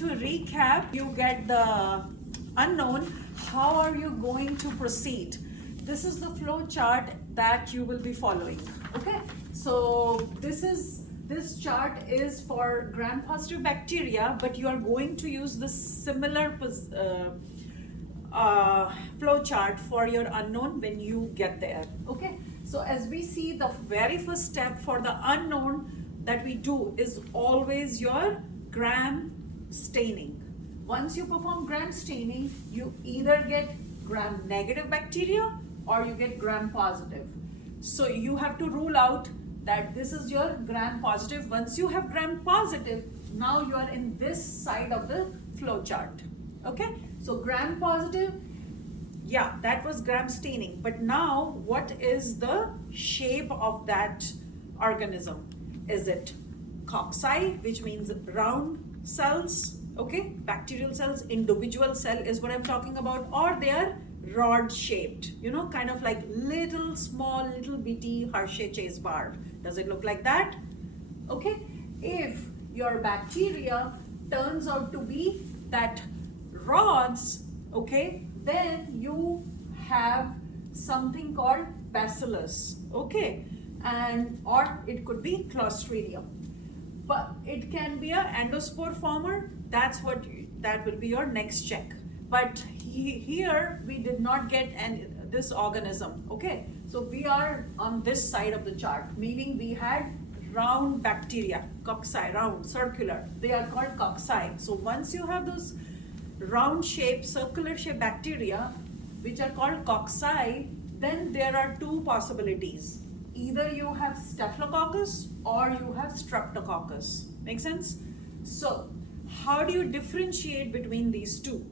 To recap, you get the unknown. How are you going to proceed? This is the flow chart that you will be following. Okay, so this chart is for gram-positive bacteria, but you are going to use the similar flow chart for your unknown when you get there. Okay, so as we see, the very first step for the unknown that we do is always your gram staining. Once you perform gram staining, you either get gram negative bacteria or you get gram positive. So you have to rule out that this is your gram positive. Once you have gram positive, now you are in this side of the flow chart. Okay, so gram positive, yeah, that was gram staining. But now what is the shape of that organism? Is it cocci, which means round cells? Okay, bacterial cells, individual cell is what I'm talking about, or they are rod shaped, you know, kind of like little small little bitty Hershey Chase bar. Does it look like that? Okay, if your bacteria turns out to be that rods, okay, then you have something called bacillus, okay, and or it could be Clostridium, but it can be a endospore former. That will be your next check. But here we did not get this organism. Okay, so we are on this side of the chart, meaning we had round bacteria, cocci, round, circular. They are called cocci. So once you have those round shaped, circular shaped bacteria, which are called cocci, then there are two possibilities. Either you have Staphylococcus or you have Streptococcus. Make sense? So how do you differentiate between these two?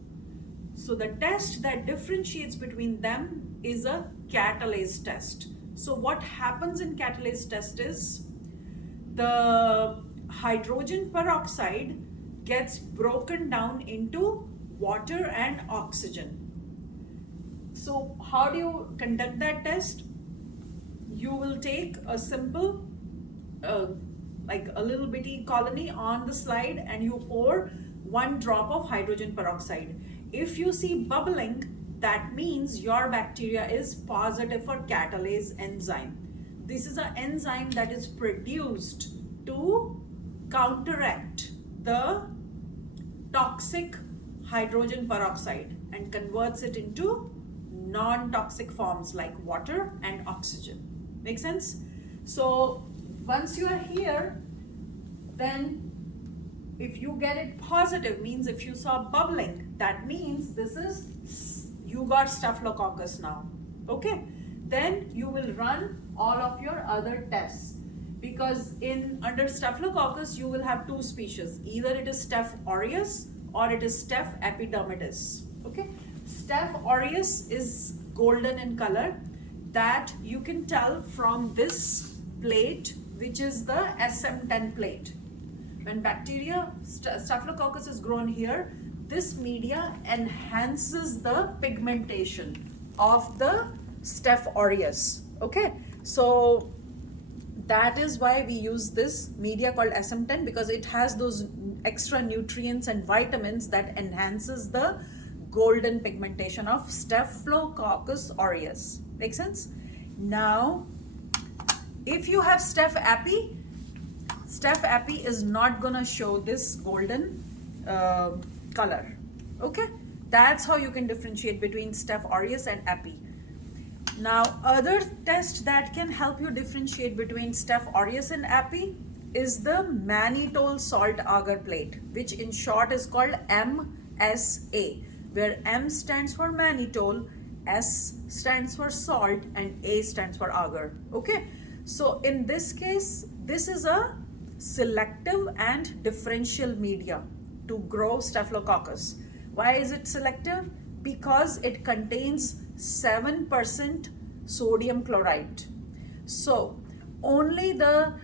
So the test that differentiates between them is a catalase test. So what happens in catalase test is the hydrogen peroxide gets broken down into water and oxygen. So how do you conduct that test? You will take a simple like a little bitty colony on the slide and you pour 1 drop of hydrogen peroxide. If you see bubbling, that means your bacteria is positive for catalase enzyme. This is an enzyme that is produced to counteract the toxic hydrogen peroxide and converts it into non-toxic forms like water and oxygen. Make sense? So once you are here, then if you get it positive, means if you saw bubbling, that means this is, you got Staphylococcus now. Okay, then you will run all of your other tests, because under Staphylococcus you will have two species. Either it is Staph aureus or it is Staph epidermidis. Okay, Staph aureus is golden in color. That you can tell from this plate, which is the SM10 plate. When bacteria, Staphylococcus is grown here, this media enhances the pigmentation of the Staph aureus. Okay, so that is why we use this media called SM10, because it has those extra nutrients and vitamins that enhances the golden pigmentation of Staphylococcus aureus. Make sense? Now, if you have Staph epi is not gonna show this golden color. Okay, that's how you can differentiate between Staph aureus and epi. Now, other test that can help you differentiate between Staph aureus and epi is the mannitol salt agar plate, which in short is called MSA, where M stands for mannitol, S stands for salt, and A stands for agar. Okay, so in this case, this is a selective and differential media to grow Staphylococcus. Why is it selective? Because it contains 7% sodium chloride. So only the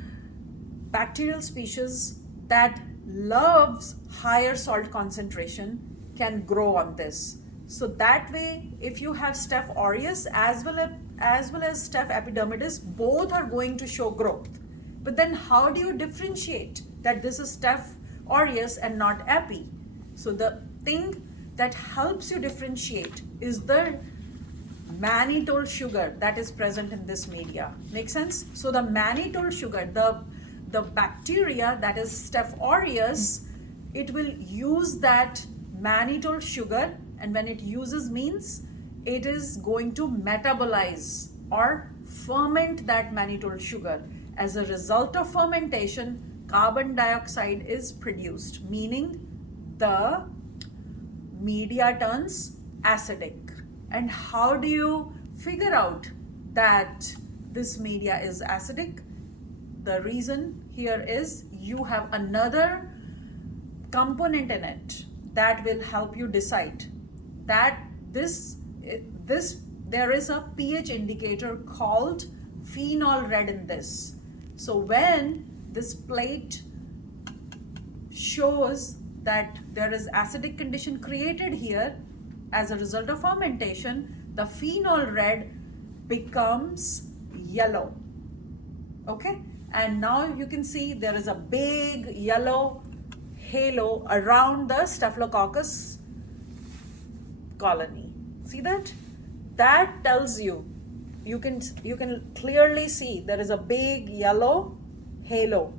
bacterial species that loves higher salt concentration can grow on this. So that way, if you have Staph aureus as well as Staph epidermidis, both are going to show growth. But then how do you differentiate that this is Staph aureus and not epi? So the thing that helps you differentiate is the mannitol sugar that is present in this media. Make sense? So the mannitol sugar, the bacteria that is Staph aureus, it will use that mannitol sugar, and when it uses means it is going to metabolize or ferment that mannitol sugar. As a result of fermentation, carbon dioxide is produced, meaning the media turns acidic. And how do you figure out that this media is acidic? The reason here is you have another component in it that will help you decide that there is a pH indicator called phenol red in this. So when this plate shows that there is acidic condition created here as a result of fermentation, the phenol red becomes yellow. Okay, and now you can see there is a big yellow halo around the Staphylococcus colony. See that? That tells you, you can clearly see there is a big yellow halo.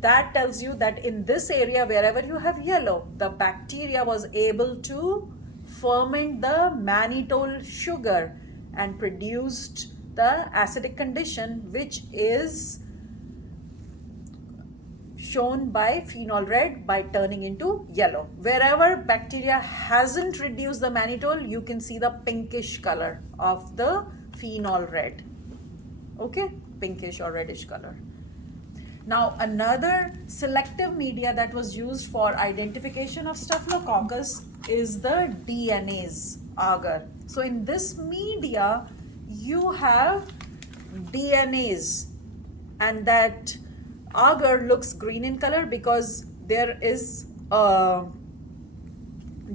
That tells you that in this area, wherever you have yellow, the bacteria was able to ferment the mannitol sugar and produced the acidic condition, which is shown by phenol red by turning into yellow. Wherever bacteria hasn't reduced the mannitol, you can see the pinkish color of the phenol red. Okay, pinkish or reddish color. Now another selective media that was used for identification of Staphylococcus is the DNase agar. So in this media you have DNase, and that agar looks green in color because there is a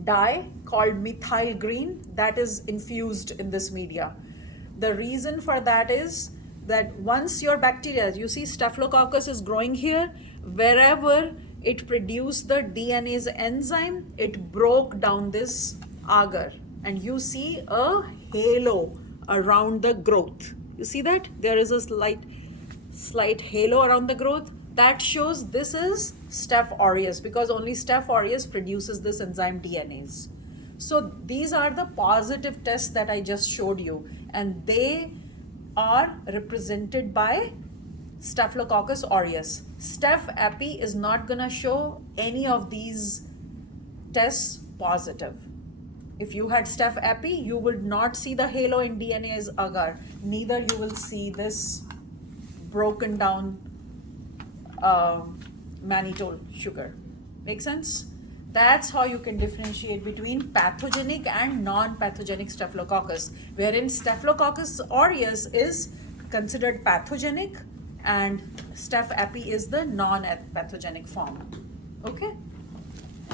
dye called methyl green that is infused in this media. The reason for that is that once your bacteria, you see Staphylococcus is growing here, wherever it produced the DNase enzyme, it broke down this agar, and you see a halo around the growth. You see that? There is a slight halo around the growth. That shows this is Staph aureus, because only Staph aureus produces this enzyme DNase. So these are the positive tests that I just showed you, and they are represented by Staphylococcus aureus. Staph epi is not gonna show any of these tests positive. If you had Staph epi, you would not see the halo in DNase agar. Neither you will see this broken down mannitol sugar. Make sense? That's how you can differentiate between pathogenic and non-pathogenic Staphylococcus, wherein Staphylococcus aureus is considered pathogenic and Staph epi is the non-pathogenic form. Okay?